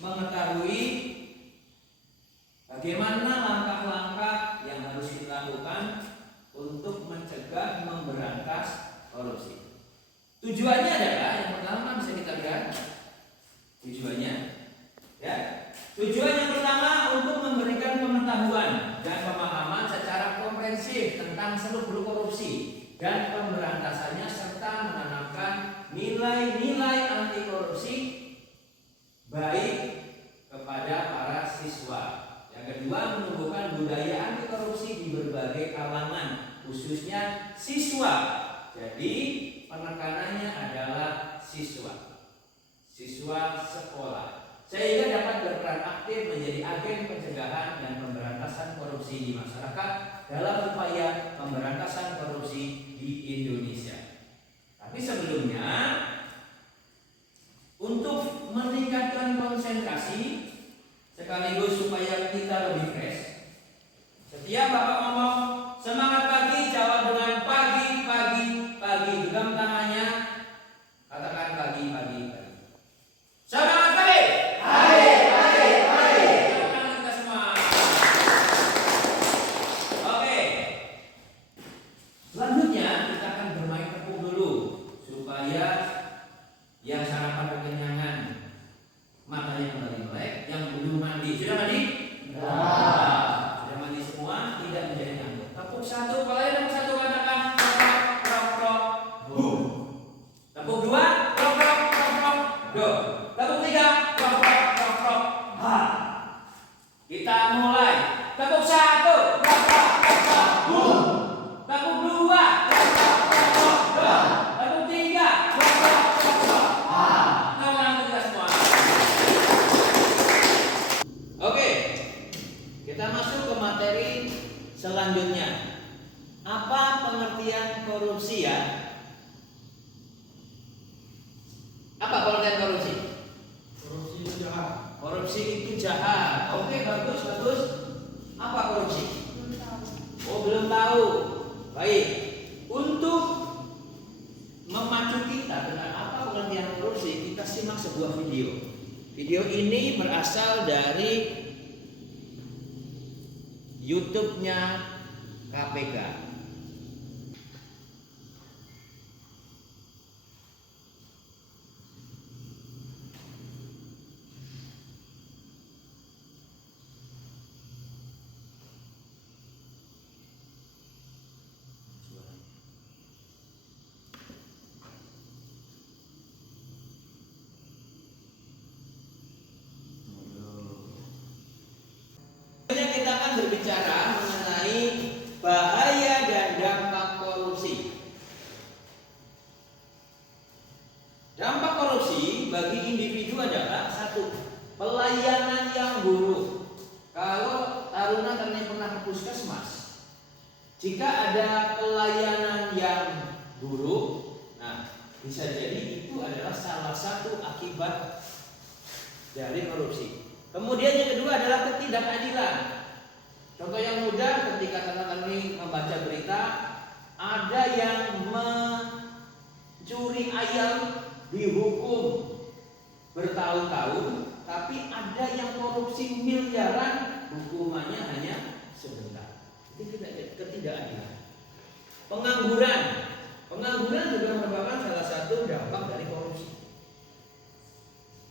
mengetahui bagaimana langkah-langkah yang harus kita lakukan untuk mencegah, memberantas korupsi. Tujuannya adalah yang pertama bisa kita lihat tujuannya, ya. Tujuan yang pertama untuk memberikan pengetahuan dan pemahaman secara komprehensif tentang seluk-beluk korupsi dan pemberantasannya serta menanamkan nilai-nilai anti korupsi baik kepada para siswa. Yang kedua, menumbuhkan budaya anti korupsi di berbagai kalangan, khususnya siswa. Jadi penekanannya adalah siswa sekolah, sehingga dapat berperan aktif menjadi agen pencegahan dan pemberantasan korupsi di masyarakat dalam upaya pemberantasan korupsi di Indonesia. Tapi sebelumnya, untuk meningkatkan konsentrasi sekaligus supaya kita lebih fresh, setiap Bapak ngomong semangat pagi, jawab dengan pagi, pagi, pagi. Genggam tangannya, katakan pagi, pagi, pagi. Semangat pagi. Pagi, pagi, pagi. Tepuk tangan kita semua. Oke. Selanjutnya kita akan bermain tepuk dulu supaya yang sarapan kekenyangan matanya kembali melek, yang belum mandi sudah mandi? Sudah mandi semua, tidak menjadi ngantuk. Tepuk satu, kalau yang satu katakan krok krok bu. Tepuk dua, krok krok krok krok do. Tepuk tiga, krok krok krok krok ha. Kita mulai. Tepuk satu, krok krok krok krok bu. Tepuk dua, krok krok krok krok do. Tepuk tiga, krok krok krok krok ha. Tangan kita semua. Oke, kita masuk ke materi selanjutnya. Apa pengertian korupsi ya? Apa pengertian korupsi? Korupsi itu jahat. Korupsi itu jahat. Oke, bagus, bagus. Apa korupsi? Belum tahu. Oh, belum tahu. Baik. Untuk memacu kita dengan apa pengertian korupsi, kita simak sebuah video. Video ini berasal dari YouTube-nya KPK. Kita akan berbicara mengenai bahaya dan dampak korupsi. Dampak korupsi bagi individu adalah satu, pelayanan yang buruk. Kalau taruna kalian pernah ke puskesmas, jika ada pelayanan yang buruk, nah bisa jadi itu adalah salah satu akibat dari korupsi. Kemudian yang kedua adalah ketidakadilan. Contoh yang mudah, ketika teman-teman ini membaca berita, ada yang mencuri ayam dihukum bertahun-tahun, tapi ada yang korupsi miliaran, hukumannya hanya sebentar. Itu ketidakadilan. Pengangguran juga merupakan salah satu dampak dari korupsi.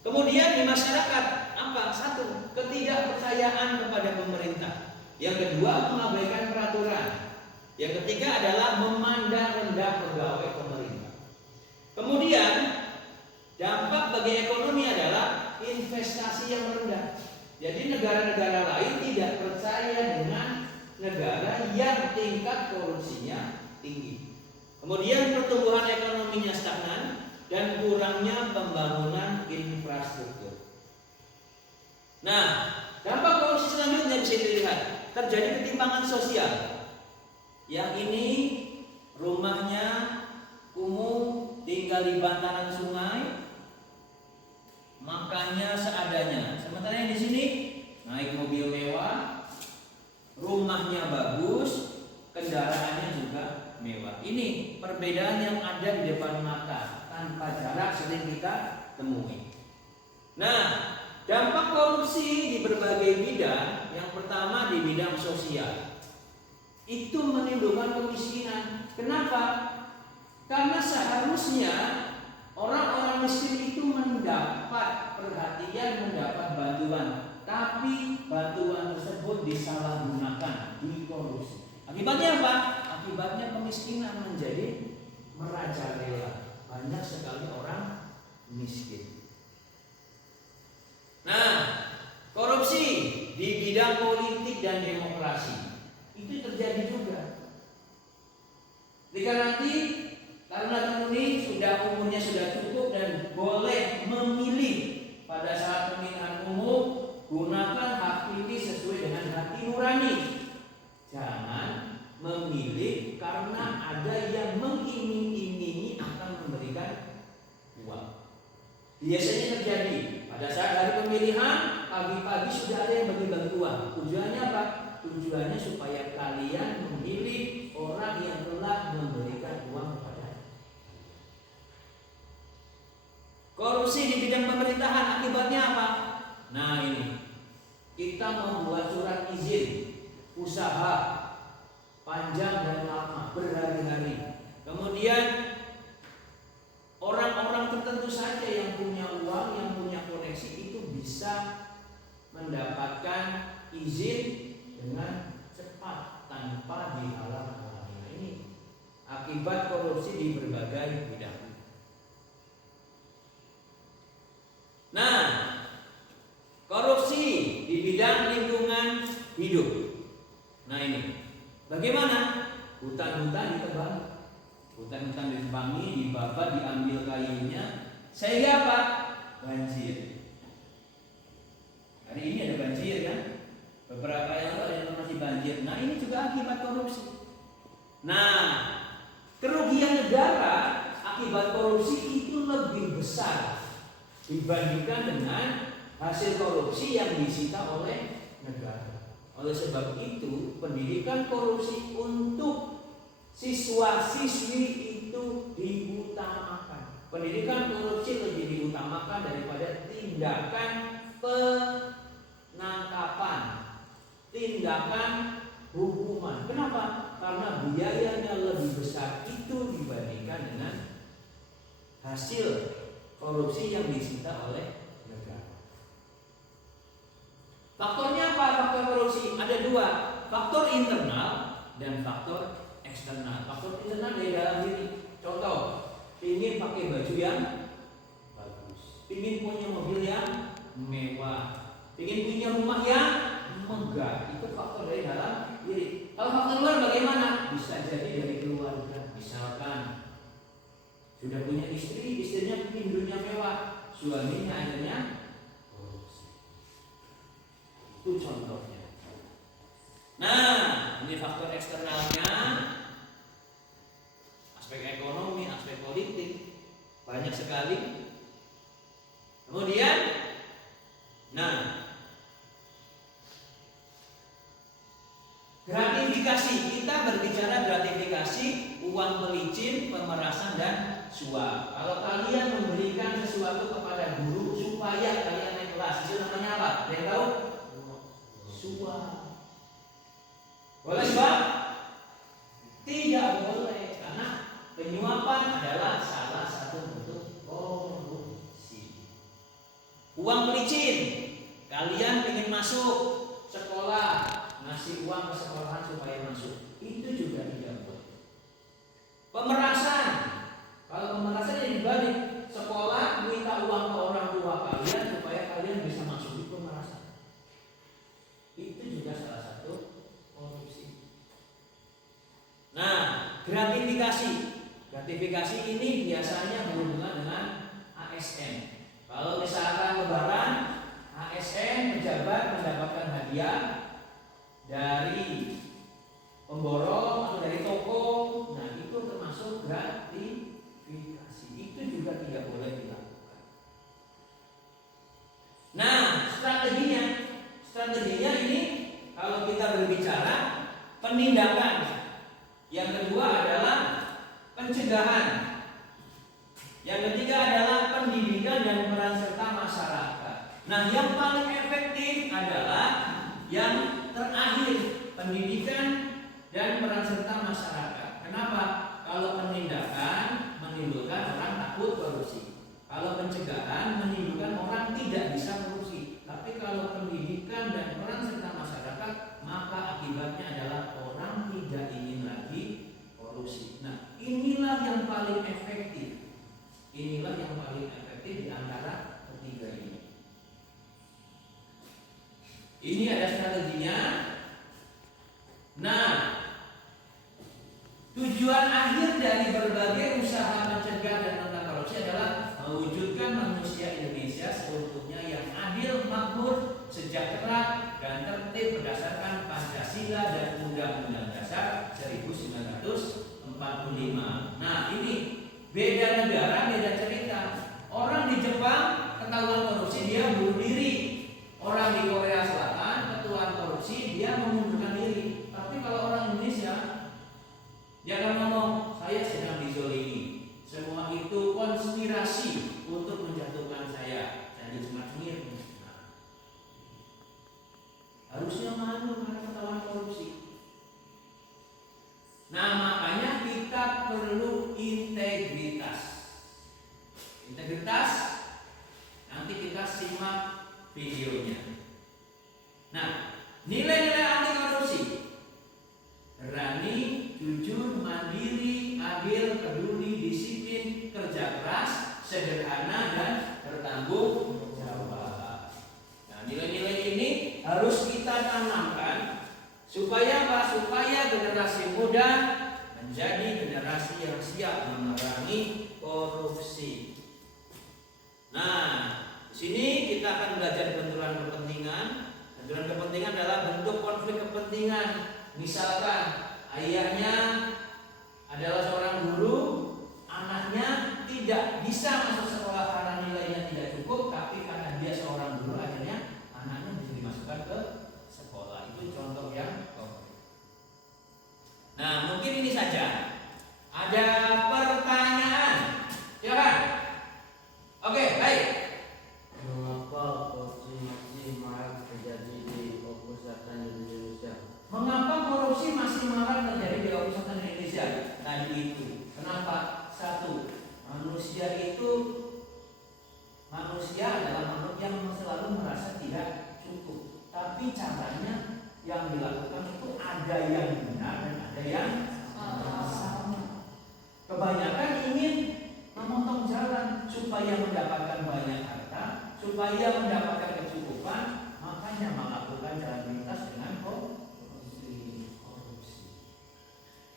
Kemudian di masyarakat apa? Satu, ketidakpercayaan kepada pemerintah. Yang kedua, mengabaikan peraturan. Yang ketiga adalah memandang rendah pegawai pemerintah. Kemudian dampak bagi ekonomi adalah investasi yang rendah. Jadi negara-negara lain tidak percaya dengan negara yang tingkat korupsinya tinggi. Kemudian pertumbuhan ekonominya stagnan dan kurangnya pembangunan infrastruktur. Nah, dampak korupsi selanjutnya bisa dilihat, terjadi ketimpangan sosial. Yang ini rumahnya kumuh, tinggal di bantaran sungai, makannya seadanya. Sementara yang di sini naik mobil mewah, rumahnya bagus, kendaraannya juga mewah. Ini perbedaan yang ada di depan mata, tanpa jarak sering kita temui. Nah, dampak korupsi di berbagai bidang. Yang pertama di bidang sosial, itu menimbulkan kemiskinan. Kenapa? Karena seharusnya orang-orang miskin itu mendapat perhatian, mendapat bantuan, tapi bantuan tersebut disalahgunakan, dikorupsi. Akibatnya apa? Akibatnya kemiskinan menjadi merajalela. Banyak sekali orang miskin. Nah, korupsi di bidang politik dan demokrasi itu terjadi juga. Jika nanti karena ini umurnya sudah cukup dan boleh memilih pada saat pemilihan umum, gunakan hak pilih sesuai dengan hati nurani. Jangan memilih karena ada yang mengiming-imingi akan memberikan uang. Biasanya terjadi pada saat hari pemilihan, pagi-pagi sudah ada yang bagi-bagi uang. Tujuannya apa? Tujuannya supaya kalian memilih orang yang telah memberikan uang kepada. Korupsi di bidang pemerintahan akibatnya apa? Nah ini, kita membuat surat izin usaha panjang dan lama, berhari-hari. Kemudian orang-orang tertentu saja yang punya uang, yang punya koneksi itu bisa mendapatkan izin dengan cepat tanpa dihalang-halangi. Nah, ini akibat korupsi di berbagai bidang. Nah, korupsi di bidang lingkungan hidup. Nah ini, bagaimana? Hutan-hutan ditebang, hutan-hutan ditebangi, dibabat, diambil kayunya, sehingga apa? Banjir. Hari ini ada banjir kan? Beberapa yang lalu ada masih banjir. Nah ini juga akibat korupsi. Nah, kerugian negara akibat korupsi itu lebih besar dibandingkan dengan hasil korupsi yang disita oleh negara. Oleh sebab itu, pendidikan korupsi untuk siswa-siswi itu diutamakan. Pendidikan korupsi lebih diutamakan daripada tindakan penangkapan, tindakan hukuman. Kenapa? Karena biayanya lebih besar itu dibandingkan dengan hasil korupsi yang disita oleh negara. Faktornya apa? Faktor korupsi ada dua, faktor internal dan faktor eksternal. Faktor internal dari dalam diri. Contoh, ingin pakai baju yang bagus, ingin punya mobil yang mewah, ingin punya rumah yang megah. Itu faktor dari dalam diri. Kalau faktor luar bagaimana? Bisa jadi dari keluarga. Misalkan sudah punya istri, istrinya ingin hidupnya mewah, suaminya akhirnya korupsi. Itu contohnya. Nah, ini faktor eksternalnya, aspek ekonomi, aspek politik, banyak sekali. Kemudian, nah, gratifikasi. Kita berbicara gratifikasi, uang pelicin, pemerasan dan suap. Kalau kalian memberikan sesuatu kepada guru supaya kalian naik kelas, itu namanya apa? Ada yang tahu? Suap. Boleh suap? Tidak boleh, karena penyuapan adalah salah satu bentuk korupsi. Uang pelicin, kalian ingin masuk sekolah, ngasih uang ke sekolahan supaya masuk, itu juga tidak boleh. Pemerasan, kalau pemerasan yang dibalik, sekolah minta uang ke orang tua kalian supaya kalian bisa masuk, itu pemerasan. Itu juga salah satu korupsi. Nah, gratifikasi. Gratifikasi ini biasanya berhubungan dengan ASN. Kalau misalkan lebaran, ASN pejabat mendapatkan hadiah dari pemborong atau dari toko, nah itu termasuk gratifikasi. Itu juga tidak boleh dilakukan. Nah, strateginya ini kalau kita berbicara penindakan. Yang kedua adalah pencegahan. Yang ketiga adalah pendidikan dan peran serta masyarakat. Nah, yang paling efektif adalah yang terakhir, pendidikan dan peran serta masyarakat. Kenapa? Kalau penindakan menimbulkan orang takut korupsi. Kalau pencegahan menimbulkan orang tidak bisa korupsi. Tapi kalau pendidikan dan peran serta masyarakat, maka akibatnya adalah orang tidak ingin lagi korupsi. Nah, inilah yang paling efektif. Inilah yang paling efektif di antara ketiga ini. Ini ada strateginya. Nah, tujuan akhir dari berbagai usaha mencegah dan menentang korupsi adalah mewujudkan manusia Indonesia seutuhnya yang adil, makmur, sejahtera, dan tertib berdasarkan Pancasila dan Undang-Undang Dasar 1945. Nah, ini beda negara, beda cerita. Orang di Jepang ketahuan korupsi dia bunuh diri. Orang di Korea Selatan ketahuan korupsi dia mengundurkan diri. Tapi kalau orang Indonesia, dia akan ngomong, saya sedang dizolimi. Semua itu konspirasi untuk menjatuhkan saya. Jadi cengir. Harusnya malu karena ketahuan korupsi. Nah, makanya kita perlu integritas. Integritas, nanti kita simak videonya. Nah, nilai-nilai anti korupsi: berani, jujur, mandiri, adil, peduli, disiplin, kerja keras, sederhana, dan bertanggung jawab. Nah, nilai-nilai ini harus kita tanamkan supaya apa? Supaya generasi muda menjadi generasi yang siap memerangi korupsi. Nah, di sini kita akan belajar benturan kepentingan. Benturan kepentingan adalah bentuk konflik kepentingan. Misalkan ayahnya adalah seorang guru, anaknya tidak bisa masuk sekolah karena nilainya tidak cukup, tapi karena dia seorang guru akhirnya anaknya bisa dimasukkan ke sekolah. Itu contoh yang konkret. Nah, mungkin ini saja. Ada pertanyaan? Silakan. Oke, baik. Mengapa korupsi masih marak terjadi di pusatan Indonesia? Mengapa korupsi masih marak terjadi di pusatan Indonesia? Tadi itu. Kenapa? Satu, manusia adalah makhluk yang selalu merasa tidak cukup. Tapi caranya yang dilakukan itu ada yang benar dan ada yang salah. Kebanyakan ingin memotong jalan supaya mendapatkan banyak harta, supaya mendapatkan kecukupan, makanya melakukan jalan lintas dengan korupsi.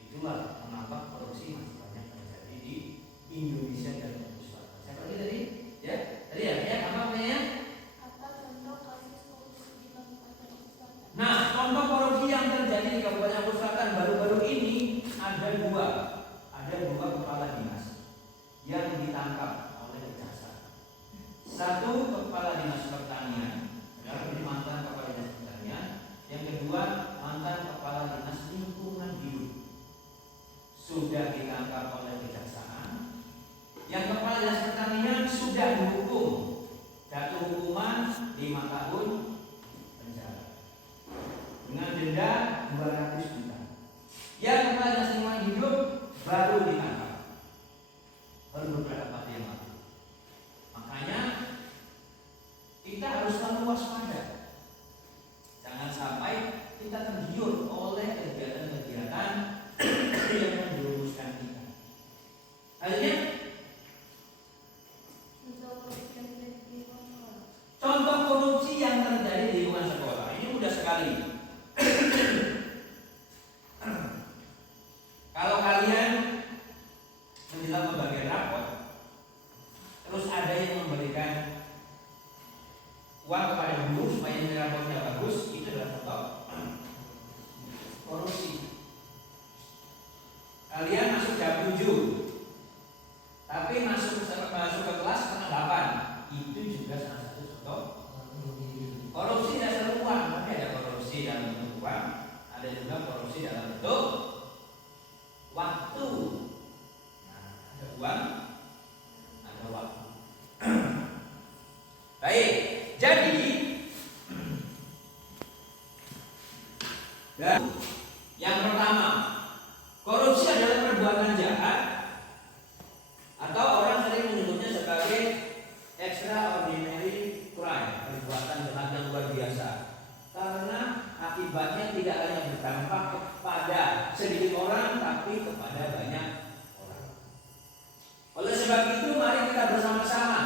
Itulah mengapa korupsi masih banyak terjadi di Indonesia dan Pusat. Saya pergi tadi, ya, apa namanya? Apa contoh kasus korupsi di Kabupaten Pusat? Nah, contoh korupsi yang terjadi di Kabupaten Pusat baru-baru ini ada dua kepala dinas yang ditangkap oleh kejaksaan. Satu kepala dinas pertanian, ini mantan kepala dinas pertanian. Yang kedua mantan kepala dinas lingkungan hidup, sudah ditangkap oleh kejaksaan. Yang kepala dinas pertanian sudah dihukum, jatuh hukuman 5 tahun penjara dengan denda 200 juta. Yang kepala dinas lingkungan hidup baru ditangkap, baru beberapa hari yang lalu. Makanya kita harus selalu waspada, jangan sampai kita tergiur oleh kegiatan-kegiatan yang menjerumuskan kita. Akhirnya contoh korupsi yang terjadi di lingkungan sekolah ini mudah sekali. Kalau kalian menjelang pembagian rapot, terus ada yang memberikan uang kepada guru supaya nilai rapotnya bagus, itu adalah contoh korupsi. Kalian masuk jam 7, tapi masuk ke kelas setengah 8, itu juga salah satu contoh korupsi. Dasar uang, tapi ada korupsi dalam bentuk uang, ada juga korupsi dalam bentuk waktu. Nah, ada uang, ada waktu. Baik, jadi perbuatan jahat atau orang sering menyebutnya sebagai extraordinary crime, perbuatan jahat yang luar biasa. Karena akibatnya tidak hanya berdampak kepada sedikit orang, tapi kepada banyak orang. Oleh sebab itu, mari kita bersama-sama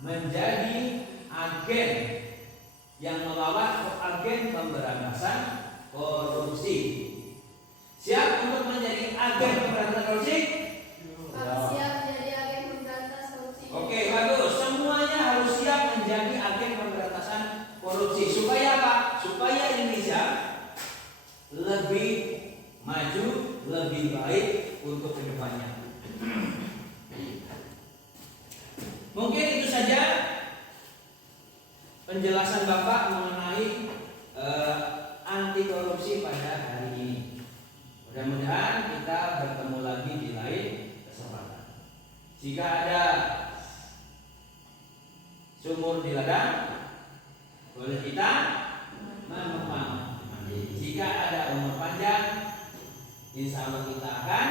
menjadi agen yang melawan agen pemberantasan korupsi. Siap untuk menjadi agen pemberantasan korupsi? Siap menjadi agen pemberantas korupsi. Oke, bagus. Semuanya harus siap menjadi agen pemberantasan korupsi. Supaya apa? Supaya Indonesia lebih maju, lebih baik untuk kedepannya. Mungkin itu saja penjelasan Bapak mengenai anti korupsi pada hari ini. Mudah-mudahan kita bertemu lagi di lain kesempatan. Jika ada sumur di ladang, boleh kita menumpang. Jika ada umur panjang, insya Allah kita akan